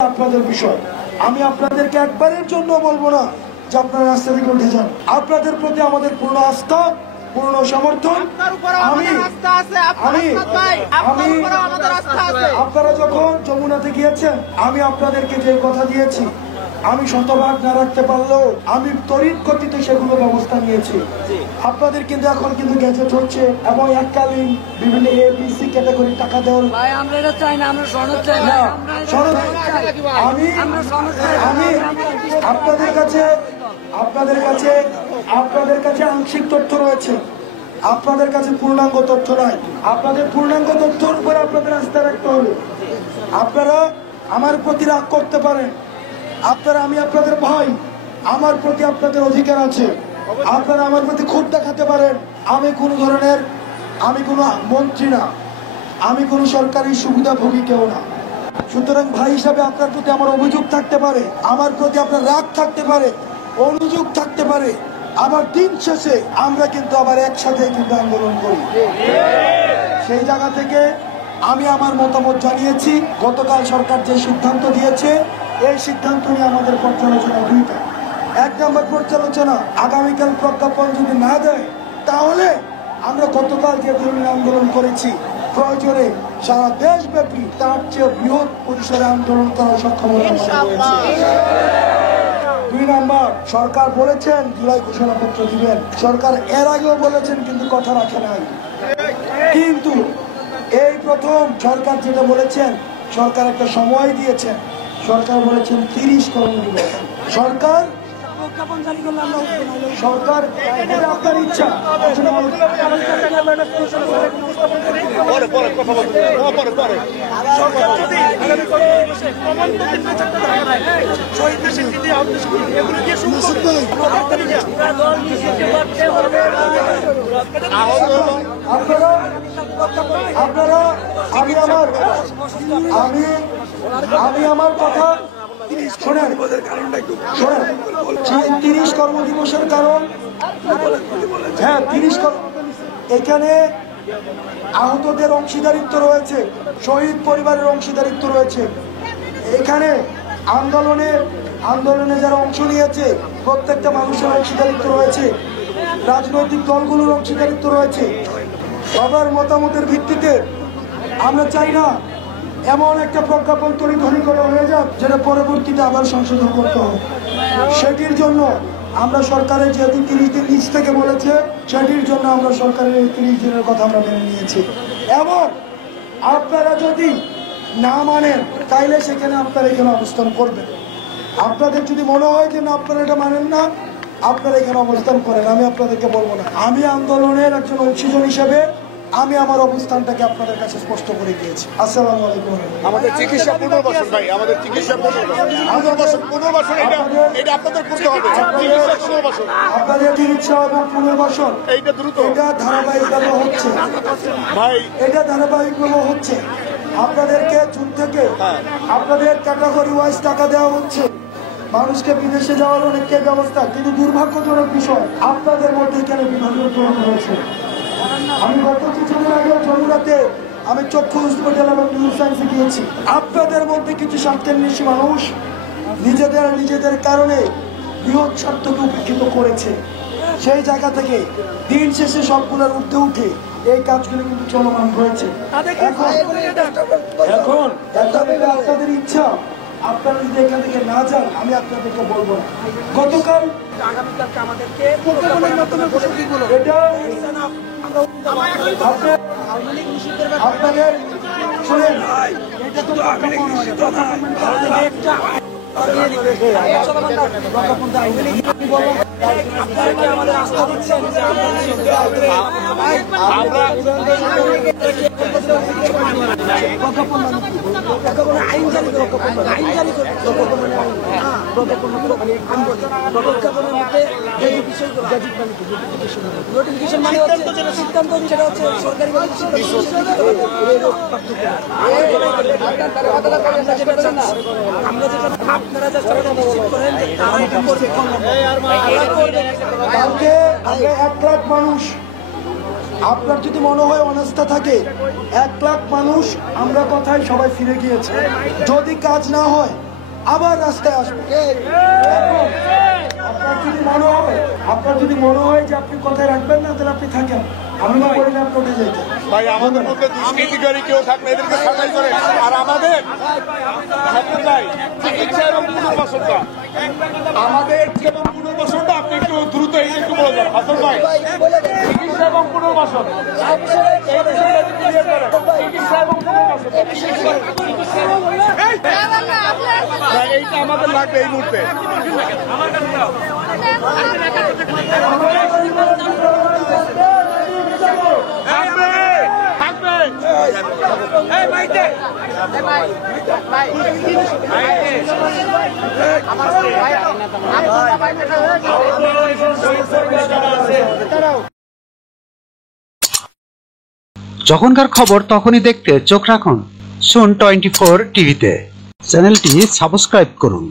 আপনাদের বিষয়। আমি আপনাদেরকে একবারের জন্য বলবো না যে আপনারা রাস্তা থেকে উঠে যান। আপনাদের প্রতি আমাদের পূর্ণ আস্থা, পূর্ণ সমর্থন। আপনারা যখন যমুনাতে গিয়েছেন, আমি আপনাদেরকে যে কথা দিয়েছি, আমি শতভাগ না রাখতে পারলেও আমি তড়িৎ গতিতে সেগুলো ব্যবস্থা নিয়েছি। আপনাদের কিন্তু এখন কিন্তু গ্যাজেট হচ্ছে এবং এককালীন বিভিন্ন ABC ক্যাটাগরি টাকা দেওয়ার আমি আপনাদের কাছে আংশিক তথ্য রয়েছে, আপনাদের কাছে পূর্ণাঙ্গ তথ্য নাই। আপনাদের পূর্ণাঙ্গ তথ্যের উপরে আপনাদের আস্থা রাখতে হবে। আপনারা আমার প্রতি রাগ করতে পারেন, আমি আপনাদের ভাই, আমার প্রতি আপনাদের অধিকার আছে। আপনারা আমার প্রতি ক্ষোভ দেখাতে পারেন। আমি কোনো মন্ত্রী না, আমি কোনো সরকারি সুবিধাভোগী কেউ না। সুতরাং ভাই হিসাবে আপনার প্রতি আমার অভিযোগ থাকতে পারে, আমার প্রতি আপনার রাগ থাকতে পারে, অনুযোগ থাকতে পারে। আবার দিন শেষে আমরা কিন্তু আবার একসাথে কিন্তু আন্দোলন করি। সেই জায়গা থেকে আমি আমার মতামত জানিয়েছি। গতকাল সরকার যে সিদ্ধান্ত দিয়েছে, এই সিদ্ধান্ত নিয়ে আমাদের পর্যালোচনা দুইটা। এক নম্বর পর্যালোচনা, আগামীকাল প্রজ্ঞাপন যদি না দেয়, তাহলে আমরা গতকাল যে ধরনের আন্দোলন করেছি, প্রয়োজনে সারা দেশব্যাপী তার চেয়ে বৃহৎ পরিসরে আন্দোলন করার সক্ষমতা রয়েছে। দুই নম্বর, সরকার বলেছেন জুলাই ঘোষণাপত্র দিবেন। সরকার এর আগেও বলেছেন, কিন্তু কথা রাখে নাই। কিন্তু এই প্রথম সরকার যেটা বলেছেন, সরকার একটা সময় দিয়েছেন। সরকার বলেছেন 30 কর্মদিবস। সরকার এটা আপনার ইচ্ছা। আমি আমার কথা শোনেন। 30 কর্মদিবসের কারণ, হ্যাঁ 30 এখানে আহতদের অংশীদারিত্ব রয়েছে, শহীদ পরিবারের অংশীদারিত্ব রয়েছে। এখানে আন্দোলনে যারা অংশ নিয়েছে প্রত্যেকটা মানুষের অংশীদারিত্ব রয়েছে, রাজনৈতিক দলগুলোর অংশীদারিত্ব রয়েছে। সবার মতামতের ভিত্তিতে আমরা চাই না এমন একটা প্রজ্ঞাপন তড়িঘড়ি করে হয়ে যাক যেটা পরবর্তীতে আবার সংশোধন করতে হবে। সেটির জন্য আমরা সরকারের যেহেতু 30 দিন নিচ থেকে বলেছে, সেটির জন্য আমরা সরকারের এই 30 দিনের কথা আমরা মেনে নিয়েছি। এবং আপনারা যদি না মানেন, তাইলে সেখানে আপনারা এখানে অবস্থান করবেন। আপনাদের যদি মনে হয় যে না আপনারা এটা মানেন না, আপনারা এখানে অবস্থান করেন, আমি আপনাদেরকে বলবো না। আমি আন্দোলনের একজন অংশীজন হিসেবে আমি আমার অবস্থানটাকে আপনাদের কাছে স্পষ্ট করে দিয়েছি। আসসালামু আলাইকুম। আমাদের চিকিৎসা পুনর্বাসন ভাই, আমাদের চিকিৎসা পুনর্বাসন এটা আপনাদের করতে হবে। চিকিৎসা পুনর্বাসন, আপনাদের চিকিৎসা এবং পুনর্বাসন এইটা দ্রুত, এটা ধারাবাহিকভাবে হচ্ছে ভাই, এটা ধারাবাহিকভাবে হচ্ছে। আপনাদেরকে জুন থেকে আপনাদের ক্যাটাগরি ওয়াইজ টাকা দেওয়া হচ্ছে। মানুষকে বিদেশে যাওয়ার অনেককে ব্যবস্থা, কিন্তু দুর্ভাগ্যজনক বিষয় আপনাদের মধ্যে এখানে বিভাজন তৈরি হয়েছে। আমি গত কিছুদিন আগে যমুনাতে আমি চক্ষু হসপিটাল এবং নিউরো সায়েন্সে গিয়েছি। আপনাদের মধ্যে কিছু স্বার্থান্বেষী মানুষ নিজেদের কারণে বৃহৎ স্বার্থকে উপেক্ষিত করেছে। সেই জায়গা থেকে দিন শেষে সবগুলোর ঊর্ধ্বে উঠে এই কাজগুলো কিন্তু চলমান রয়েছে। এখন আপনাদের ইচ্ছা, আপনারা যদি এখান থেকে না যান, আমি আপনাদেরকে বলবো না। গতকাল আপনাদের শুনেন, আপনার যদি মনে হয় অনাস্থা থাকে, 1 লাখ মানুষ আমরা কথায় সবাই ফিরে গিয়েছে। যদি কাজ না হয় আবার রাস্তায় আসবো। এখন আপনার যদি মনে হয় যে আপনি কথায় রাখবেন না, তাহলে আপনি থাকেন, আমি না বলি আপনি উঠে যেতে। ভাই আমাদের মধ্যে দুষ্কৃতিকারী কেউ থাকলে এদেরকে ছাঁটাই করে। আর আমাদের ভাই চিকিৎসা এবং পুনর্বাসনটা, আমাদের এবং পুনর্বাসনটা আপনি একটু দ্রুত একটু বলে দেন হাসান ভাই। চিকিৎসা এবং পুনর্বাসন, এই বিষয়টা একটু clear করেন। চিকিৎসা এবং পুনর্বাসন, ভাই, এইটা আমাদের লাগবে এই মুহূর্তে। যখনকার খবর তখনই দেখতে চোখ রাখুন সুন 24 টিভিতে। চ্যানেলটি সাবস্ক্রাইব করুন।